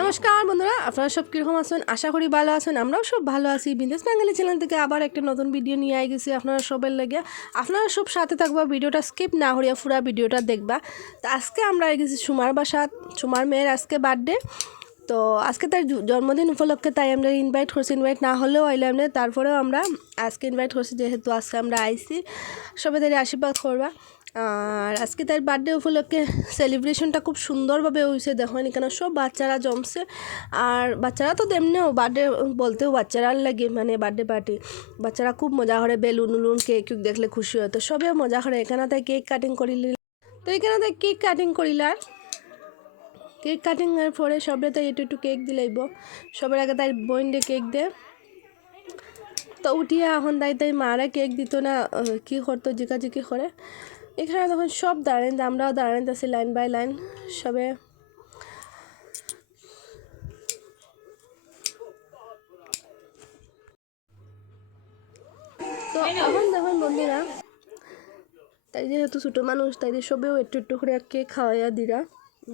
নমস্কার বন্ধুরা, আপনারা সব কীরকম আছেন? আশা করি ভালো আছেন। আমরাও সব ভালো আছি। বিন্দেশ বাঙালি চ্যানেল থেকে আবার একটা নতুন ভিডিও নিয়ে আই গেছি। আপনারা সবের লেগে, আপনারা সব সাথে থাকবা, ভিডিওটা স্কিপ না করিয়া পুরা ভিডিওটা দেখবা। তো আজকে আমরা আই গেছি সুমার বাসাত। সুমার মেয়ের আজকে বার্থডে তো আজকে তার জন্মদিন উপলক্ষে তাই আমরা ইনভাইট করছি। ইনভাইট না হলেও আইলাম না তারপরেও আমরা আজকে ইনভাইট করছি, যেহেতু আজকে আমরা আইছি। সবাই তাদের আশীর্বাদ করবা। আর আজকে তার বার্থডে উপলক্ষে সেলিব্রেশনটা খুব সুন্দরভাবে হয়েছে, দেখো এখানে সব বাচ্চারা জমছে। আর বাচ্চারা তো তেমনিও বার্থডে বলতেও বাচ্চারা লাগে মানে বার্থডে পার্টি বাচ্চারা খুব মজা করে বেলুন উলুন কেক কেক দেখলে খুশি হয়, তো সবে মজা করে এখানে তাই কেক কাটিং করিলি তো এখানে তাই কেক কাটিং করিলার কেক কাটিংয়ের পরে সবে তাই একটু একটু কেক দিলাইব সবার আগে তাই দিয়ে কেক দে। তো উঠিয়া এখন তাই তাই মারা কেক দিত না কি করতো জিকাজিকি করে। এখানে তখন সব দাঁড়ান আমরাও দাঁড়ান আছি লাইন বাই লাইন সবে। তো এখন দেখুন বন্ধুরা তাই যেহেতু ছোটো মানুষ তাই সবেও একটু একটু করে কেক খাওয়াইয়া দিরা।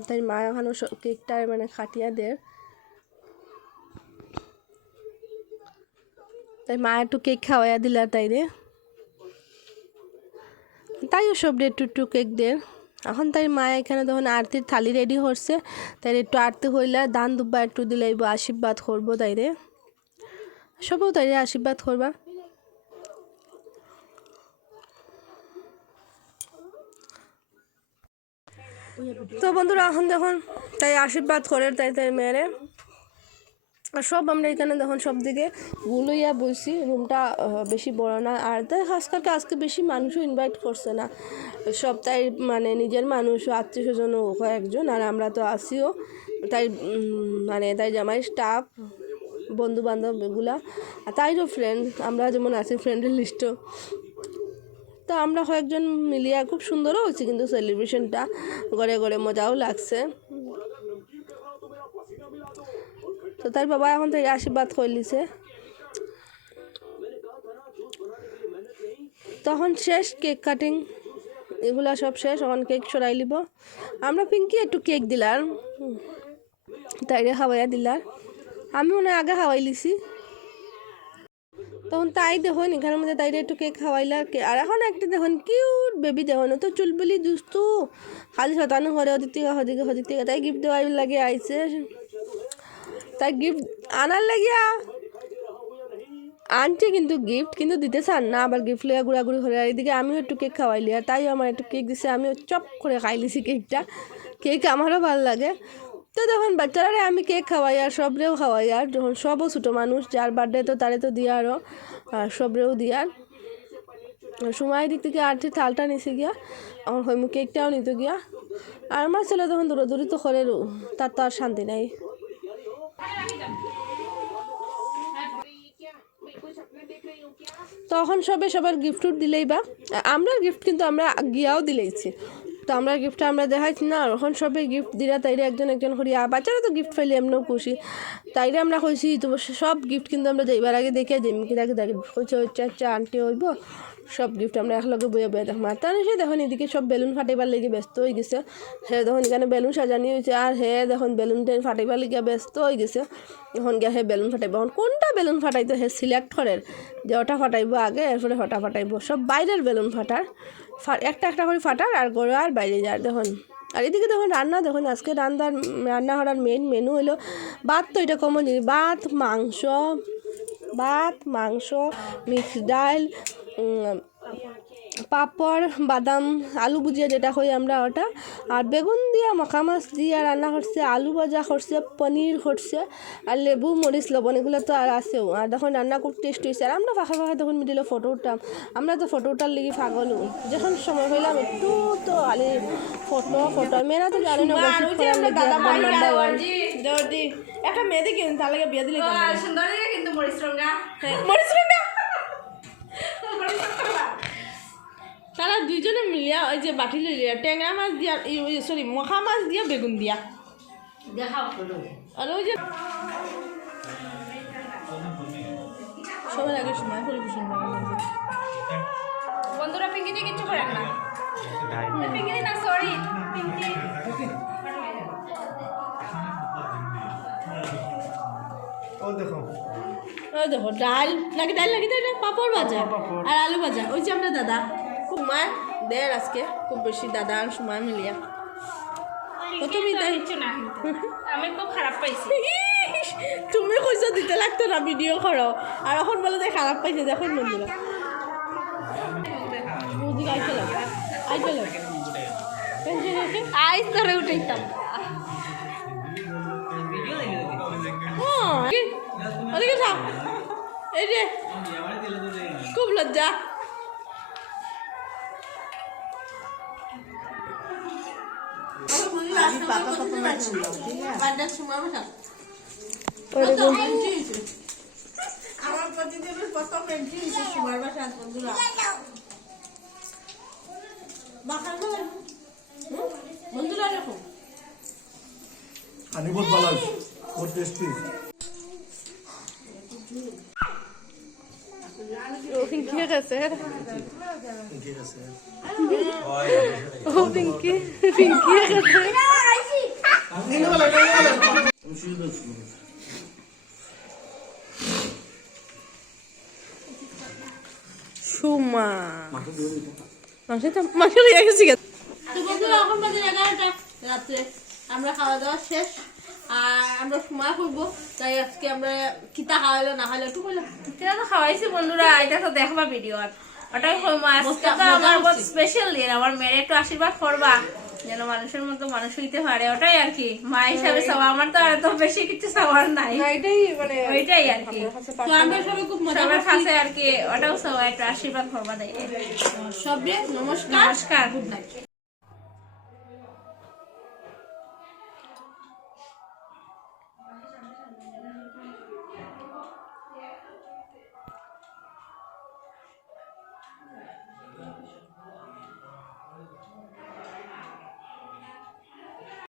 তাই মা এখানেও কেকটা মানে খাটিয়া দেয়। তাই মা একটু কেক খাওয়াইয়া দিলা তাই রে তাইও সব একটু একটু কেক দে এখন তাই মা এখানে তখন আরতির থালি রেডি করছে তাই একটু আরতি হইলে দান দুব্বা একটু দিলাইব আশীর্বাদ করব তাই রে। সবও তাই রে আশীর্বাদ করবা। তো বন্ধুরা, এখন দেখুন তাই আশীর্বাদ করে তাই তাই মেয়েরে সব আমরা এখানে দেখুন, সব দিকে গুলোইয়া বসি রুমটা বেশি বড় না। আর তাই করে আজকে বেশি মানুষও ইনভাইট করছে না। সব তাই মানে নিজের মানুষ আত্মীয় স্বজনও কয়েকজন, আর আমরা তো আসিও তাই মানে তাই জামাই স্টাফ বন্ধু বান্ধব এগুলা। আর তাইরও ফ্রেন্ড আমরা যেমন আছি ফ্রেন্ডের লিস্টও তো আমরা কয়েকজন মিলিয়া, খুব সুন্দরও হয়েছি কিন্তু সেলিব্রেশনটা গড়ে গড়ে মজাও লাগছে। তো তার বাবা এখন থেকে আশীর্বাদ করে লিছে তখন শেষ কেক কাটিং, এগুলা সব শেষ, এখন কেক সরাই লিব আমরা পিঙ্কি একটু কেক দিলার তাইরে খাওয়াইয়া দিলার আমি মনে আগে খাওয়াই লিছি। তখন তাই দেখুন এখানের মধ্যে তাইরে একটু কেক খাওয়াইলার কে আর এখন একটা দেখুন, কিউট বেবি দেখুন তো চুলবুলি দুস্তু। খালি শতানো ঘরে ওদিক হদিকে হদিক তাই গিফট দেওয়াই লাগে, আইছে। তাই গিফট আনার লাগিয়া আনছে কিন্তু গিফট কিন্তু দিতে চান না, আবার গিফট লিয়া ঘুরাঘুরি করে আর এদিকে আমিও একটু কেক খাওয়াইলি আর তাই আমার একটু কেক দিছে, আমিও চপ করে খাইলিছি কেকটা কেক আমারও ভালো লাগে। তো তখন বাচ্চারা আমি কেক খাওয়াই আর সবরেও খাওয়াই আর যখন সবও ছোটো মানুষ, যার বার্থডে তো তারে তো দিয়ে আরও আর সবরেও দিয়ার সময় দিক থেকে আর্থিক থালটা নিছে গিয়া, আমার হইমু কেকটাও নিতে গিয়া। আর আমার ছেলে তখন দূরদূরি তো করে তার তো আর শান্তি নাই। তখন সবে সবার গিফট দিলেই বা। আমরা গিফট কিন্তু আমরা গিয়াও দিলেইছি। তো আমরা গিফট আমরা দেখাইছি না। এখন সবে গিফট দিলা, তাইরে একজন একজন করি আর বাচ্চারা তো গিফট পাইলে এমনিও খুশি। তাইরে আমরা কইছি, তো সব গিফট কিন্তু আমরা যাইবার আগে দেখে যাই কি দেখে দেখে, কইছে হচ্ছে আচ্ছা আন্টি হইব। সব গিফট আমরা একলগে বইয়া বইয়া আর তাহলে সে দেখুন এদিকে সব বেলুন ফাটাইবার লেগে ব্যস্ত হয়ে গেছে। হে দেখুন এখানে বেলুন সাজানি হয়েছে আর হে দেখুন বেলুন টেন ফাটাইবার লেগে ব্যস্ত হয়ে গেছে। এখন গিয়া হে বেলুন ফাটাইব। এখন কোনটা বেলুন ফাটাইতো হে সিলেক্ট করেন যে ওটা ফাটাইবো আগে, এরপরে ওটা ফাটাইবো। সব বাইরের বেলুন ফাটার। একটা একটা করে ফাটার আর গরু আর বাইরে যায় দেখুন, আর এদিকে দেখুন রান্না, দেখুন আজকে রান্নার রান্না করার মেন মেনু হলো ভাত তো এটা কমন জিনিস, ভাত, মাংস ভাত, মাংস মিক্সড ডাল পাপড় বাদাম আলু ভুজিয়া যেটা কই আমরা ওটা। আর বেগুন দিয়া মাখা মাছ দিয়া রান্না করছে আলু ভাজা করছে পনির করছে আর লেবু মরিচ লবণ এগুলো তো আর আছেও। আর তখন রান্না খুব টেস্ট হয়েছে আর আমরা ফাঁকা ফাঁকা তখন মিডিলে ফটো উঠতাম। আমরা তো ফটো উঠার লেগে পাগল। যখন সময় হইলাম একটু তো খালি ফটো ফটো মেয়েরা তো জানে না। একটা মেয়ে দেখি তার লাগে বিয়ে দিলে সুন্দর কিন্তু তারা দুইজনে মিলিয়া ওই যে বাটি লইলিয়া টেঙা মাছ দিয়া সরি মখা মাছ দিয়া বেগুন দিয়া। দেখাও আর ওই যে সবার আগে সময় পরিবেশন করা বন্ধুরা পিঙ্কিনি কিচ্ছু করেন না। পিঙ্কিনি না সরি দেখো। ওই দেখো ডাল। নাকি ডাল নাকি না পাপড় ভাজা আর আলু ভাজা। ওই যে আমরা দাদা। খুব মায় দেয় আজকে খুব বেশি দাদা আর সময় মিলিয়া। তুমি। আমি খুব খারাপ পাইছি। তুমি কইছো দিতে লাগতো না ভিডিও করো আর এখন বলে তাই খারাপ পাইছে দেখুন বন্ধুরা আইস ধরে উঠাইতাম। এই যে খুব লজ্জা। আমার প্রতিদিনের প্রথম এন্ট্রি হয়েছে সুমার বাসার বন্ধুরা। বন্ধুরা দেখো। পানি বহুত ভালো হয়েছে। বহুত টেস্টি পিঙ্কি গেছে ঠিক আছে। ও পিঙ্কি। পিঙ্কি গেছে সুমা। মাসে তো মাসে লিয়ে গেছি তো বন্ধুরা এখন বাজে এগারোটা রাত্রে। আমরা খাওয়া দাওয়া শেষ। আর আমরা সময় করব। তাই আজকে আমরা কিতা খাওয়াইলো না খাওয়াইলো একটু বললাম এটা তো খাওয়াইছি বন্ধুরা এটা তো দেখবা ভিডিও আর ওটাই আজকে তো আমার বহুত স্পেশাল দিন। আমার মেয়ের একটু আশীর্বাদ করবা। যেন মানুষের মতো মানুষ হইতে পারে ওটাই আর কি। মা হিসাবে সব আমার তো আর তো বেশি কিছু সবার নাই। ওইটাই মানে ওইটাই আর কি। তো আমরা সবাই খুব মজা সবার কাছে আর কি ওটাও সবাই একটা আশীর্বাদ করবা দেয়। সবে নমস্কার। নমস্কার। Good night